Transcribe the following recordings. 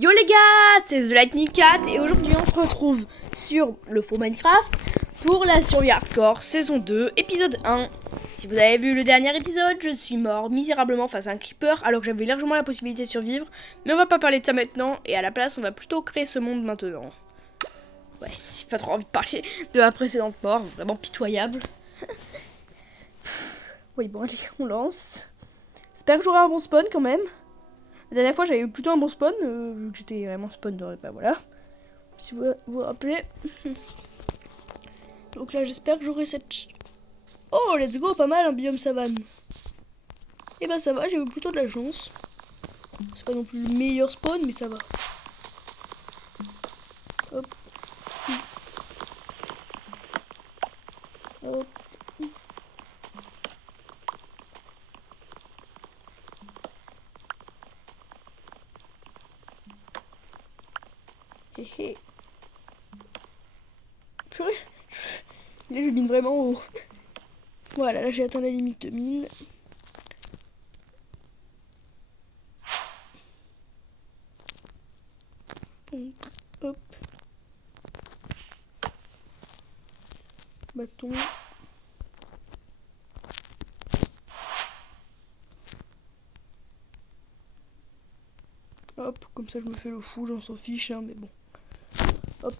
Yo les gars, c'est The Lightning Cat et aujourd'hui on se retrouve sur le faux Minecraft pour la survie hardcore saison 2 épisode 1. Si vous avez vu le dernier épisode, je suis mort misérablement face à un creeper alors que j'avais largement la possibilité de survivre. Mais on va pas parler de ça maintenant et à la place on va plutôt créer ce monde maintenant. Ouais, j'ai pas trop envie de parler de la précédente mort, vraiment pitoyable. Oui bon allez, on lance. J'espère que j'aurai un bon spawn quand même. La dernière fois j'avais eu plutôt un bon spawn, vu que j'étais vraiment spawn de... Bah voilà. Si vous vous rappelez. Donc là j'espère que j'aurai cette... Oh let's go, pas mal un biome savane. Et bah ça va, j'ai eu plutôt de la chance. C'est pas non plus le meilleur spawn mais ça va. Hop. Hop. Hé. Purée. Là je mine vraiment haut. Voilà, là j'ai atteint la limite de mine. Donc, hop. Bâton. Hop, comme ça je me fais le fou, j'en s'en fiche, hein, mais bon. Hop,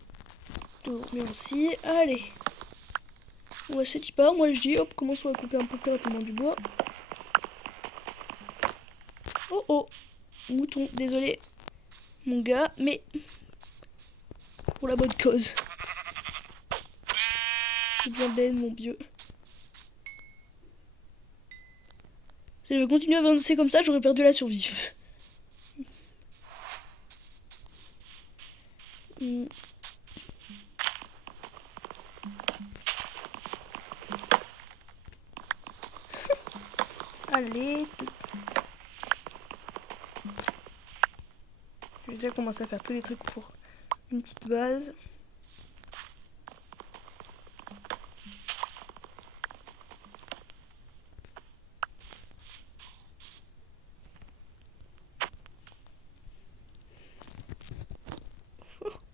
tout bien aussi. Allez. On va s'y pas, moi je dis, hop, commençons à couper un peu plus rapidement du bois. Oh oh, mouton, désolé, mon gars, mais pour la bonne cause. Bien ben, mon vieux. Si je continue à avancer comme ça, j'aurais perdu la survie. Allez. Je vais déjà commencer à faire tous les trucs pour une petite base.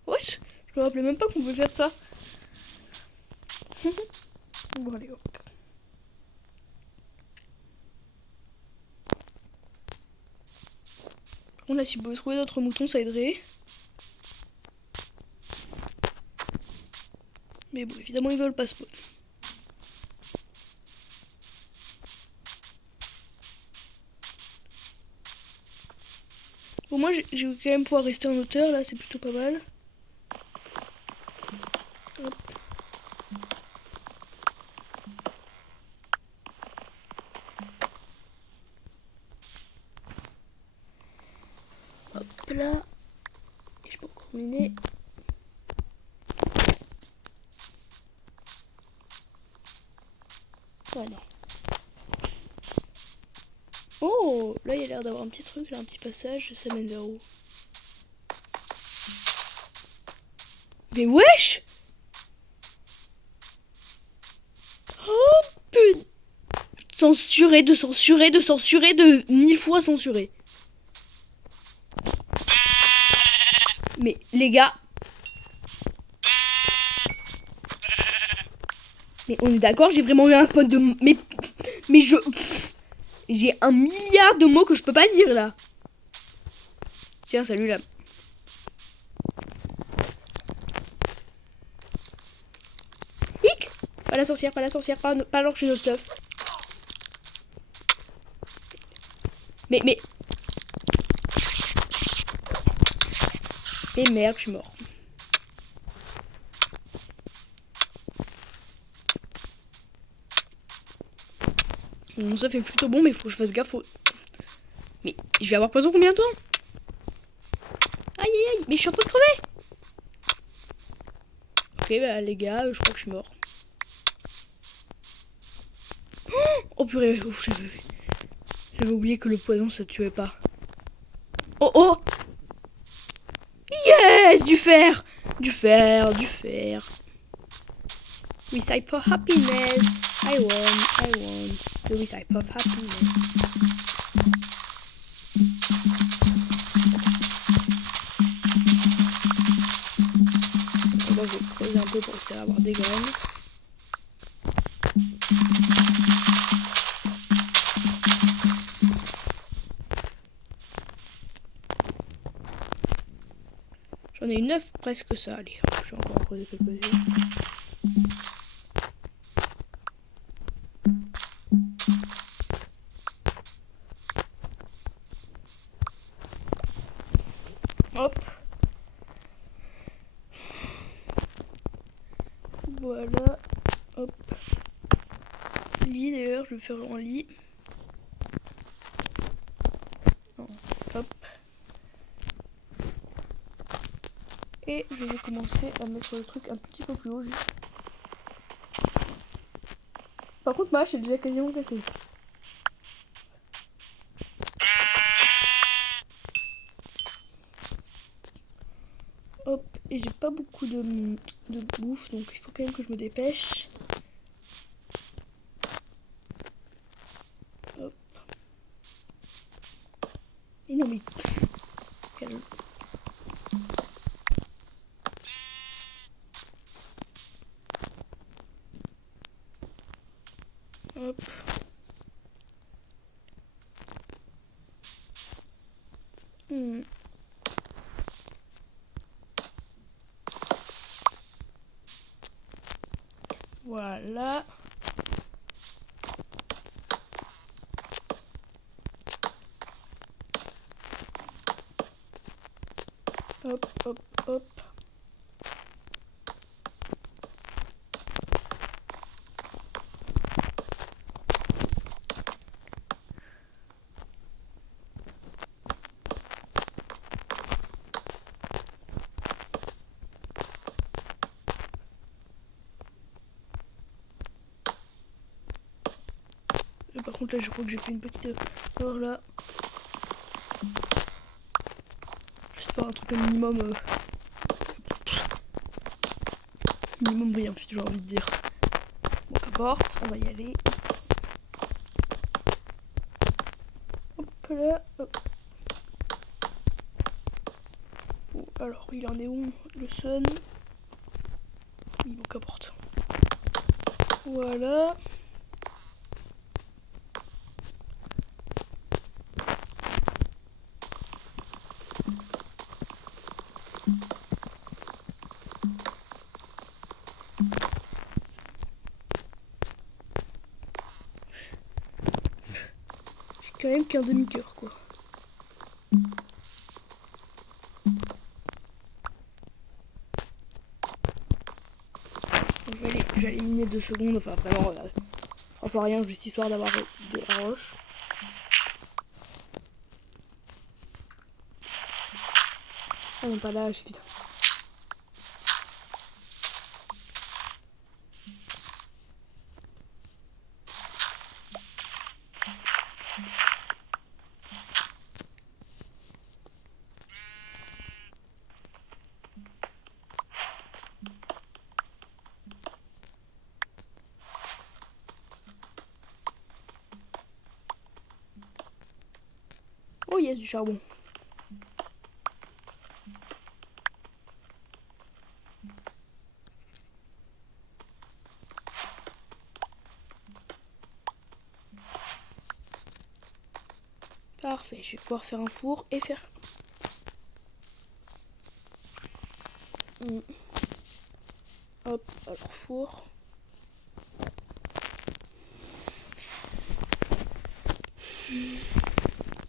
Wesh, je me rappelais même pas qu'on pouvait faire ça. Bon allez hop. On a si vous pouvez trouver d'autres moutons, ça aiderait. Mais bon, évidemment, ils veulent pas spawn. Bon, moi, j'ai quand même pouvoir rester en hauteur, là, c'est plutôt pas mal. Hop. Hop là. Et je peux encore miner. Voilà. Oh, là il y a l'air d'avoir un petit truc, là, un petit passage, ça mène vers où? Mais wesh! Oh putain! Censuré, de 1000 fois censuré. Mais les gars... Mais on est d'accord, j'ai vraiment eu un spawn de... Mais je... J'ai un milliard de mots que je peux pas dire là. Tiens, salut là. Hic! Pas la sorcière, pas alors que j'ai notre stuff. Mais merde, je suis mort. Mon stuff est plutôt bon, mais il faut que je fasse gaffe. Mais je vais avoir poison combien de temps? Aïe aïe aïe, mais je suis en train de crever. Ok, bah les gars, je crois que je suis mort. Oh purée, j'avais oublié que le poison ça tuait pas. Oh oh! Yes! Du fer! Du fer! Recipe for happiness. I won. The recipe of happiness. vais creuser un peu pour espérer avoir des graines. J'en ai eu 9 presque ça, allez, je vais encore en creuser quelques-unes. Hop. Voilà. Hop. Lit d'ailleurs, je vais faire en lit. Non. Hop. Et je vais commencer à mettre le truc un petit peu plus haut. Juste. Par contre, ma hache est déjà quasiment cassée. Hop, et j'ai pas beaucoup de bouffe, donc il faut quand même que je me dépêche. Hop. Et non mais... Calme. Hop. Voilà. Hop, hop, hop. Et par contre là je crois que j'ai fait une petite erreur là. Juste faire un truc un minimum minimum rien, j'ai envie de dire. Bon, qu'importe, on va y aller. Hop là, hop. Bon, alors il en est où le sun? Oui, bon, qu'importe. Voilà. J'ai quand même qu'un demi-cœur quoi. Je vais aller miner 2 secondes, enfin vraiment, enfin rien, juste histoire d'avoir de la roche. Ah non, pas là, j'ai vite. Oh yes, du charbon. Parfait, je vais pouvoir faire un four et faire... Hop, alors four.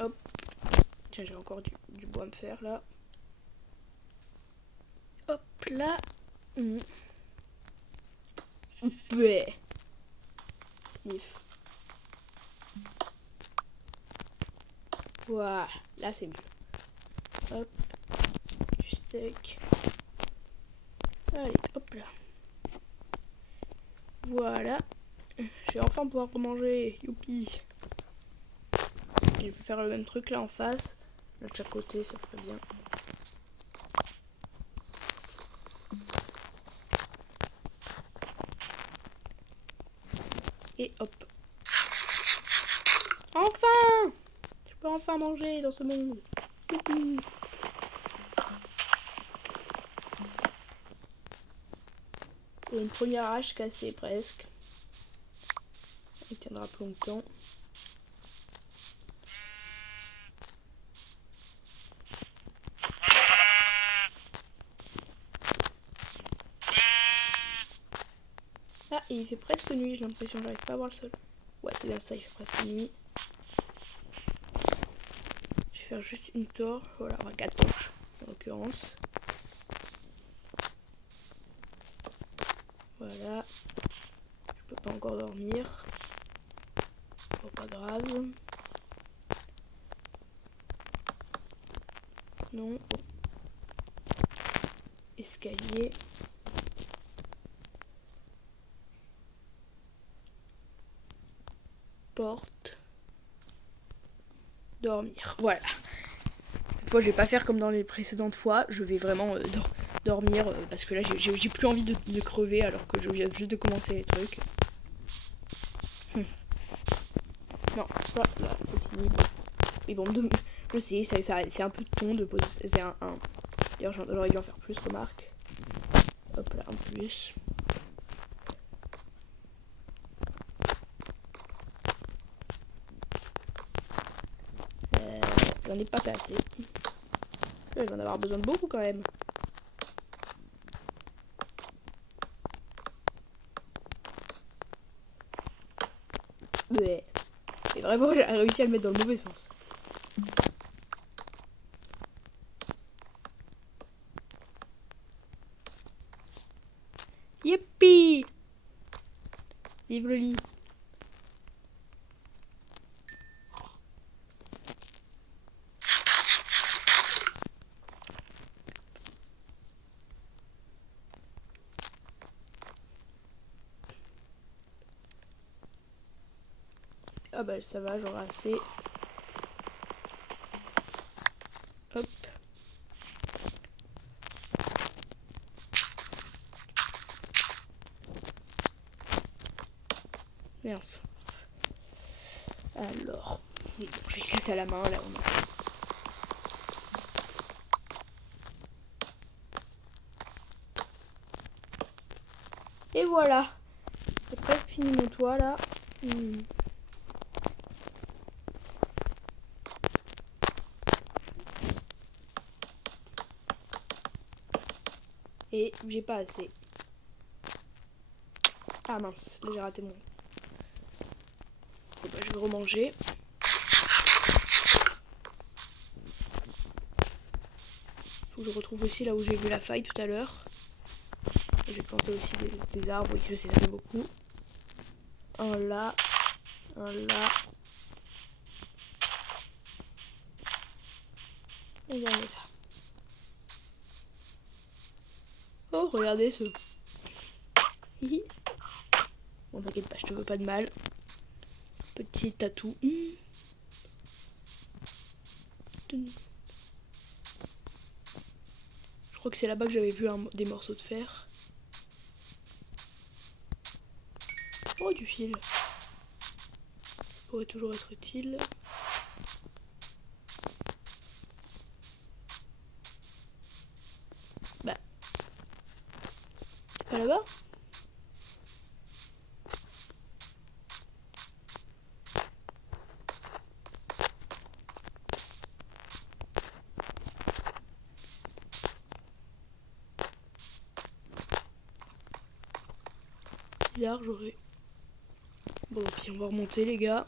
Hop. Tiens, j'ai encore du bois à me faire là. Hop là. Ouais. Sniff. Voilà, là c'est mieux. Hop. Du steak. Allez, hop là. Voilà. Je vais enfin pouvoir manger. Youpi. Je vais faire le même truc là en face. Là de chaque côté, ça ferait bien. Et hop. Enfin! Je peux enfin manger dans ce monde. Youpi. Il y a une première hache cassée presque. Il tiendra plus longtemps. Ah, et il fait presque nuit, j'ai l'impression, j'arrive pas à voir le sol. Ouais, c'est bien ça, il fait presque nuit. Je vais faire juste une torche, voilà, enfin 4 torches en l'occurrence. Voilà. Je peux pas encore dormir. Bon, pas grave. Non. Bon. Escalier. Porte. Dormir. Voilà. Cette fois, je vais pas faire comme dans les précédentes fois. Je vais vraiment dormir parce que là, j'ai plus envie de crever alors que je viens juste de commencer les trucs. Non, ça, là, c'est fini. Mais bon, je sais, c'est un peu de ton de poser. C'est un. D'ailleurs, j'aurais dû en faire plus, remarque. Hop là, un plus. J'en ai pas fait assez. Je vais en avoir besoin de beaucoup quand même. Mais vraiment, j'ai réussi à le mettre dans le mauvais sens. Youpi! Vive le lit. Ah bah ça va, j'aurai assez. Hop. Mince. Alors, oui, bon, je vais casser à la main là. Et voilà. J'ai presque fini mon toit là. Et j'ai pas assez. Ah mince, là j'ai raté mon. Bon, bah, je vais remanger. Faut que je retrouve aussi là où j'ai vu la faille tout à l'heure. J'ai planté aussi des arbres, oui, je sais, ça fait beaucoup. Un là, un là. Et un là. Oh, regardez ce. Bon, t'inquiète pas, je te veux pas de mal. Petit tatou. Je crois que c'est là-bas que j'avais vu des morceaux de fer. Oh, du fil. Ça pourrait toujours être utile. Bah. C'est pas là-bas ? Bizarre, j'aurais. Bon, puis on va remonter, les gars.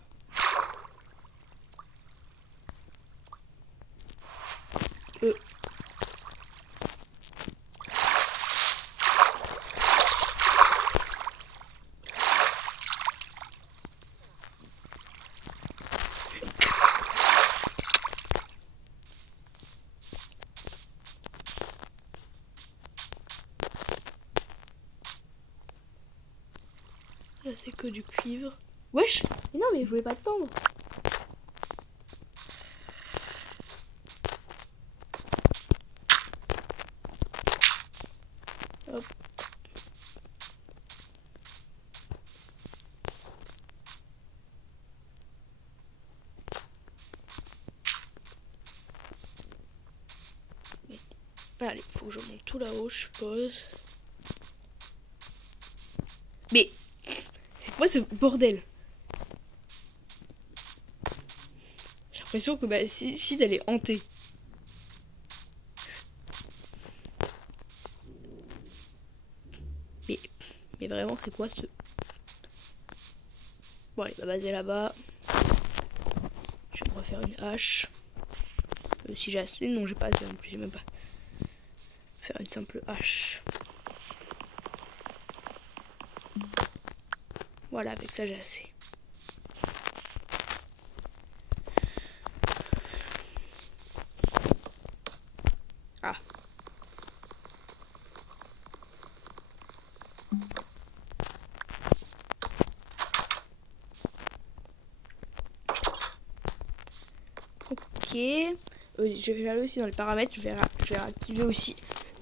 Là, c'est que du cuivre. Wesh! Mais non, mais je voulais pas le tendre. Hop. Allez, faut que je monte tout là-haut, je suppose. Mais c'est quoi ce bordel? J'ai l'impression que bah, si elle est hantée. Mais, mais vraiment, c'est quoi ce... Bon, allez, ma base est là-bas. Je vais me refaire une hache. Si j'ai assez, non, j'ai pas assez non plus, j'ai même pas. Faire une simple hache. Voilà, avec ça, j'ai assez. Ah. Ok. Je vais aller aussi dans les paramètres. Je vais réactiver aussi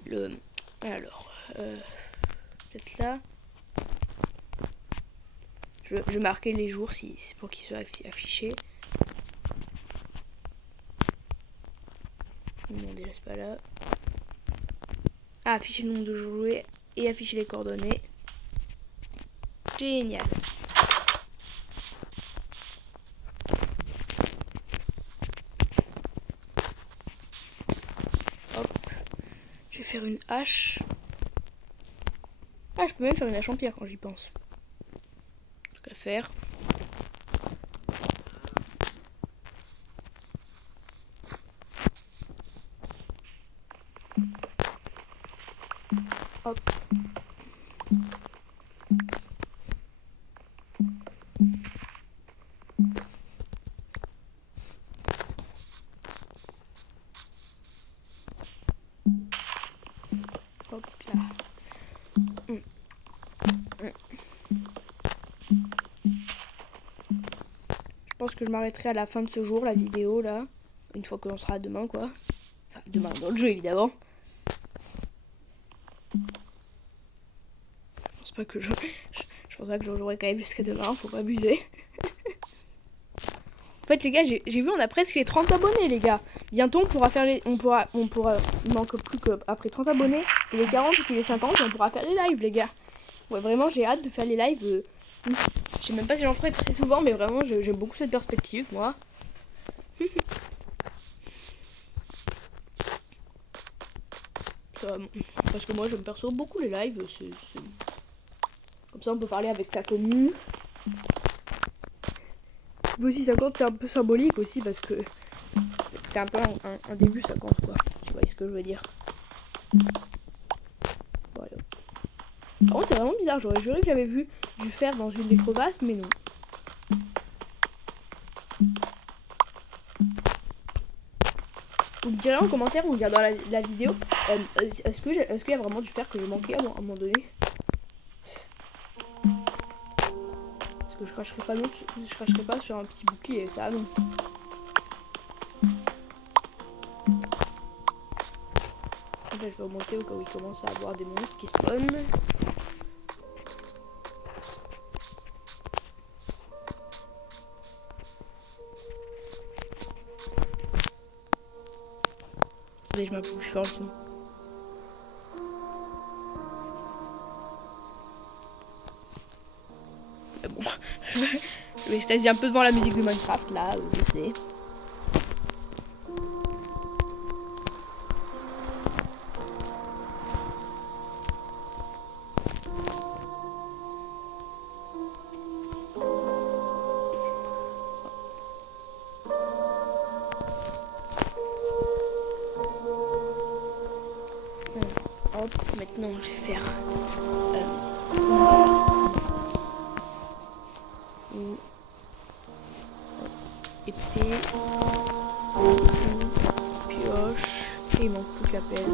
le... Alors, peut-être là. Je vais marquer les jours si c'est pour qu'ils soient affichés. Non, déjà c'est pas là. Ah, afficher le nombre de jours joués et afficher les coordonnées. Génial. Hop. Je vais faire une hache. Ah, je peux même faire une hache en pierre quand j'y pense. Tout qu'à faire. Hop. Hop là. Je pense que je m'arrêterai à la fin de ce jour, la vidéo là. Une fois que l'on sera demain quoi. Enfin, demain dans le jeu évidemment. Je pense pas que je pense pas que je jouerai quand même jusqu'à demain, faut pas abuser. En fait les gars, j'ai vu on a presque les 30 abonnés les gars. Bientôt on pourra faire les... On pourra... Il manque plus que après 30 abonnés. C'est les 40 et puis les 50 et on pourra faire les lives les gars. Ouais vraiment j'ai hâte de faire les lives. Je sais même pas si j'en ferai très souvent mais vraiment j'aime beaucoup cette perspective moi. Parce que moi j'aime perso beaucoup les lives. Comme ça on peut parler avec sa commu. Mais aussi 50 c'est un peu symbolique aussi parce que c'était un peu un début 50 quoi. Tu vois ce que je veux dire. Voilà. Par contre c'est vraiment bizarre, j'aurais juré que j'avais vu du fer dans une des crevasses mais non. Vous me direz en commentaire ou regardant la vidéo est-ce qu'il y a vraiment du fer que j'ai manqué à un moment donné. Parce que je cracherai pas, non, je cracherai pas sur un petit bouclier, ça non. Donc là je vais remonter au cas où il commence à avoir des monstres qui spawnent. Attendez, je m'appuie fort le son. Bon, je m'extasie un peu devant la musique de Minecraft là, je sais. Hop, maintenant je vais faire épée, pioche, et il manque plus que la pelle.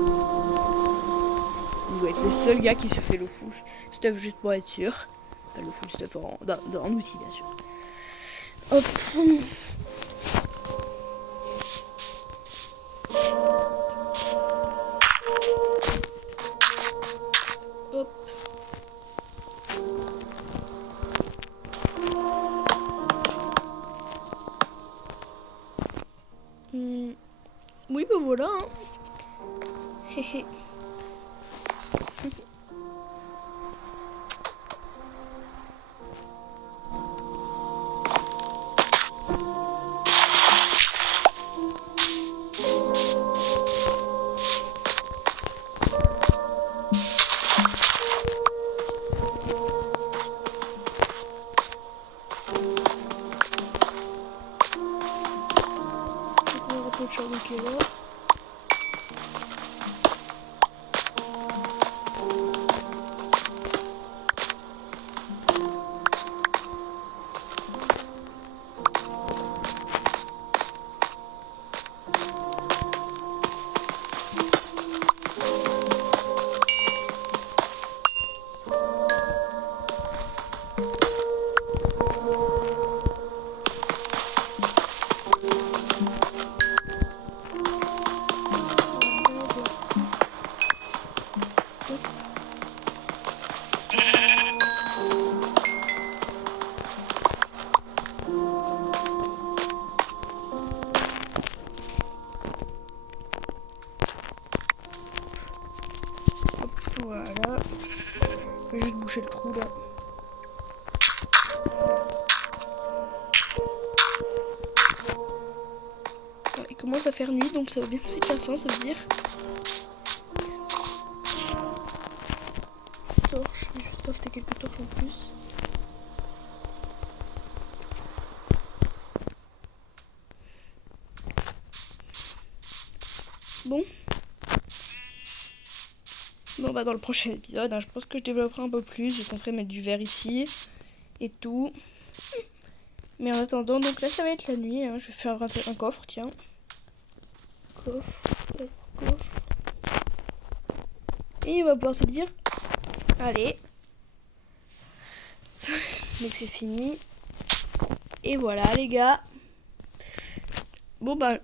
Il doit être le seul gars qui se fait le full stuff juste pour être sûr. Enfin le full stuff en outil bien sûr. Hop. Hop. Oui, bah voilà. Voilà. Je vais juste boucher le trou là. Ouais, il commence à faire nuit, donc ça va bientôt être la fin, ça veut dire. Torche, je vais crafter quelques torches en plus. Bon. Bon bah dans le prochain épisode, hein, je pense que je développerai un peu plus. Je tenterai de mettre du verre ici et tout. Mais en attendant, donc là ça va être la nuit. Hein. Je vais faire un coffre, tiens. Coffre. Et il va pouvoir se dire, allez. Donc c'est fini. Et voilà les gars. Bon bah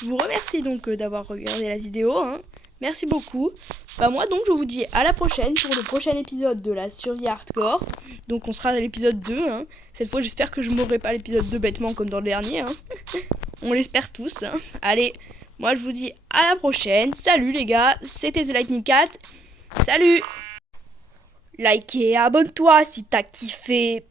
je vous remercie donc d'avoir regardé la vidéo. Hein. Merci beaucoup. Bah moi donc je vous dis à la prochaine pour le prochain épisode de la survie hardcore. Donc on sera à l'épisode 2. Hein. Cette fois j'espère que je mourrai pas à l'épisode 2 bêtement comme dans le dernier. Hein. On l'espère tous. Hein. Allez, moi je vous dis à la prochaine. Salut les gars, c'était The Lightning Cat. Salut. Like et abonne-toi si t'as kiffé.